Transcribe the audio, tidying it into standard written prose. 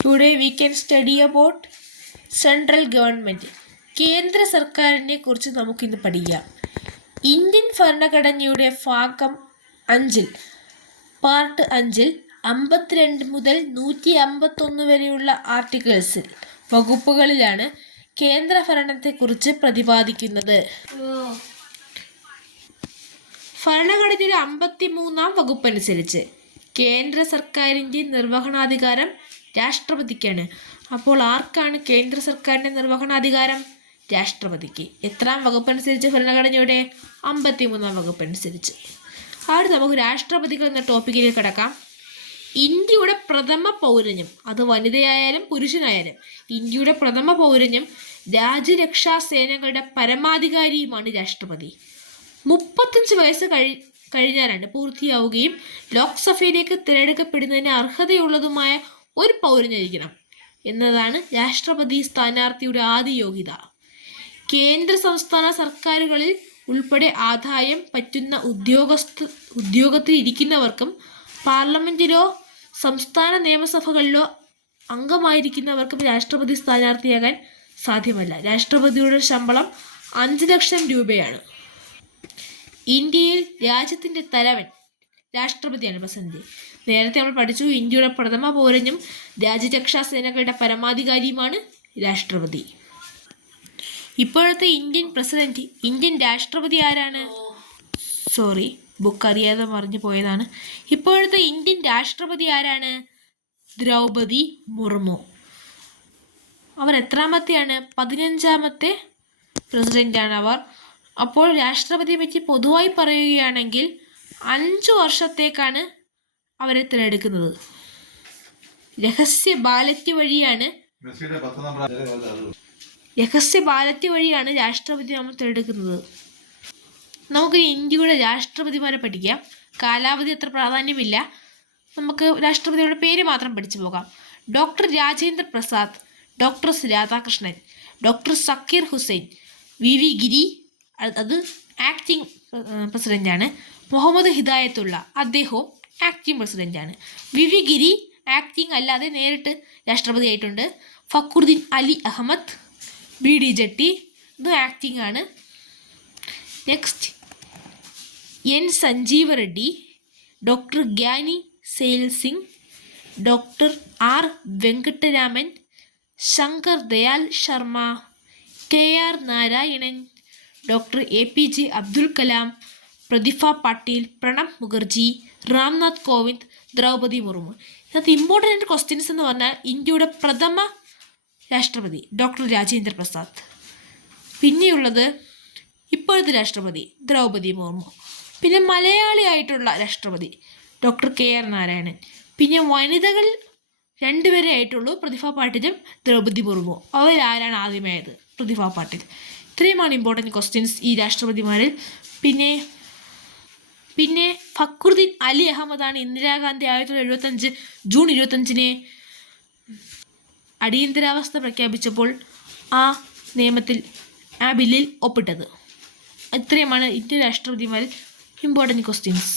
Today we can study about central government. കേന്ദ്ര സർക്കാരിനെ കുറിച്ച് നമുക്കിന്ന് പഠിക്കാം. ഇന്ത്യൻ ഭരണഘടനയുടെ ഭാഗം 5 പാർട്ട് 5 52 മുതൽ 151 വരെയുള്ള ആർട്ടിക്കിൾസിൽ വകുപ്പുകളിലാണ് കേന്ദ്ര ഭരണത്തെക്കുറിച്ച് പ്രതിപാദിക്കുന്നത്. ഭരണഘടനയുടെ 53-ാം വകുപ്പനുസരിച്ച് കേന്ദ്ര സർക്കാരിൻ്റെ നിർവഹണാധികാരം രാഷ്ട്രപതിക്കാണ്. അപ്പോൾ ആർക്കാണ് കേന്ദ്ര സർക്കാരിൻ്റെ നിർവഹണാധികാരം? രാഷ്ട്രപതിക്ക്. എത്രാം വകുപ്പനുസരിച്ച് ഭരണഘടനയുടെ? 53-ാം വകുപ്പനുസരിച്ച്. അവിടെ നമുക്ക് രാഷ്ട്രപതികൾ എന്ന ടോപ്പിക്കിലേക്ക് കിടക്കാം. ഇന്ത്യയുടെ പ്രഥമ പൗരനും, അത് വനിതയായാലും പുരുഷനായാലും, ഇന്ത്യയുടെ പ്രഥമ പൗരനും രാജ്യരക്ഷാ സേനകളുടെ പരമാധികാരിയുമാണ് രാഷ്ട്രപതി. 35 വയസ്സ് കഴിഞ്ഞാലാണ് പൂർത്തിയാവുകയും ലോക്സഭയിലേക്ക് തിരഞ്ഞെടുക്കപ്പെടുന്നതിന് അർഹതയുള്ളതുമായ ഒരു പൗരനായിരിക്കണം എന്നതാണ് രാഷ്ട്രപതി സ്ഥാനാർത്ഥിയുടെ ആദ്യ യോഗ്യത. കേന്ദ്ര സംസ്ഥാന സർക്കാരുകളിൽ ഉൾപ്പെടെ ആദായം പറ്റുന്ന ഉദ്യോഗത്തിൽ ഇരിക്കുന്നവർക്കും പാർലമെന്റിലോ സംസ്ഥാന നിയമസഭകളിലോ അംഗമായിരിക്കുന്നവർക്കും രാഷ്ട്രപതി സ്ഥാനാർത്ഥിയാകാൻ സാധ്യമല്ല. രാഷ്ട്രപതിയുടെ ശമ്പളം 5 ലക്ഷം രൂപയാണ്. ഇന്ത്യയിൽ രാജ്യത്തിൻ്റെ തലവൻ രാഷ്ട്രപതിയാണ്. പ്രസിഡന്റ്. നേരത്തെ നമ്മൾ പഠിച്ചു, ഇന്ത്യയുടെ പ്രഥമ പൗരനും രാജ്യരക്ഷാ സേനകളുടെ പരമാധികാരിയുമാണ് രാഷ്ട്രപതി. ഇപ്പോഴത്തെ ഇന്ത്യൻ രാഷ്ട്രപതി ആരാണ്? ബുക്ക് അറിയാതെ മറിഞ്ഞു പോയതാണ്. ഇപ്പോഴത്തെ ഇന്ത്യൻ രാഷ്ട്രപതി ആരാണ്? ദ്രൗപദി മുർമു. അവർ എത്രാമത്തെയാണ്? 15-ാമത്തെ പ്രസിഡന്റാണ് അവർ. അപ്പോൾ രാഷ്ട്രപതിയെ പറ്റി പൊതുവായി പറയുകയാണെങ്കിൽ 5 വർഷത്തേക്കാണ് അവരെ തിരഞ്ഞെടുക്കുന്നത്. രഹസ്യ ബാലറ്റ് വഴിയാണ് രാഷ്ട്രപതി നമ്മൾ തിരഞ്ഞെടുക്കുന്നത്. നമുക്ക് ഇന്ത്യയുടെ രാഷ്ട്രപതിമാരെ പഠിക്കാം. കാലാവധി അത്ര പ്രാധാന്യമില്ല, നമുക്ക് രാഷ്ട്രപതിയുടെ പേര് മാത്രം പഠിച്ചു പോകാം. Doctor Rajendra Prasad, doctor Radhakrishnan, doctor Zakir Hussain, V Giri, അത് ആക്ടിംഗ് പ്രസിഡന്റാണ്. മുഹമ്മദ് ഹിദായത്തുള്ള, അദ്ദേഹവും ആക്ടിംഗ് പ്രസിഡന്റാണ്. വി ഗിരി ആക്ടിംഗ് അല്ലാതെ നേരിട്ട് രാഷ്ട്രപതി ആയിട്ടുണ്ട്. ഫക്രുദ്ദീൻ അലി അഹമ്മദ്, ബി ജെട്ടി, ഇത് ആക്ടിംഗ് ആണ്. Next N Sanjiva Reddy, doctor Giani Zail Singh, doctor R Venkataraman, Shankar Dayal Sharma, KR Narayanan, doctor APJ Abdul Kalam, Pratibha Patil, Pranab Mukherjee, Ramnath Kovind, Droupadi Murmu. ഇതിനകത്ത് ഇമ്പോർട്ടൻ്റ് ക്വസ്റ്റ്യൻസ് എന്ന് പറഞ്ഞാൽ ഇന്ത്യയുടെ പ്രഥമ രാഷ്ട്രപതി ഡോക്ടർ രാജേന്ദ്ര പ്രസാദ്, പിന്നെയുള്ളത് ഇപ്പോഴത്തെ രാഷ്ട്രപതി ദ്രൗപദി മുർമു, പിന്നെ മലയാളിയായിട്ടുള്ള രാഷ്ട്രപതി ഡോക്ടർ KR നാരായണൻ, പിന്നെ വനിതകൾ 2 പേരെ ആയിട്ടുള്ളൂ, പ്രതിഭ പാട്ടീലും ദ്രൗപദി മുർമു. അവരാരാണ് ആദ്യമായത്? പ്രതിഭ പാട്ടീൽ. ഇത്രയുമാണ് ഇമ്പോർട്ടൻറ്റ് ക്വസ്റ്റ്യൻസ് ഈ രാഷ്ട്രപതിമാരിൽ. പിന്നെ ഫക്രുദ്ദീൻ അലി അഹമ്മദാണ് ഇന്ദിരാഗാന്ധി 1975 ജൂൺ 25-ന് അടിയന്തരാവസ്ഥ പ്രഖ്യാപിച്ചപ്പോൾ ആ ബില്ലിൽ ഒപ്പിട്ടത്. ഇത്രയുമാണ് ഇന്ത്യൻ രാഷ്ട്രപതിമാരിൽ ഇമ്പോർട്ടൻറ്റ് ക്വസ്റ്റ്യൻസ്.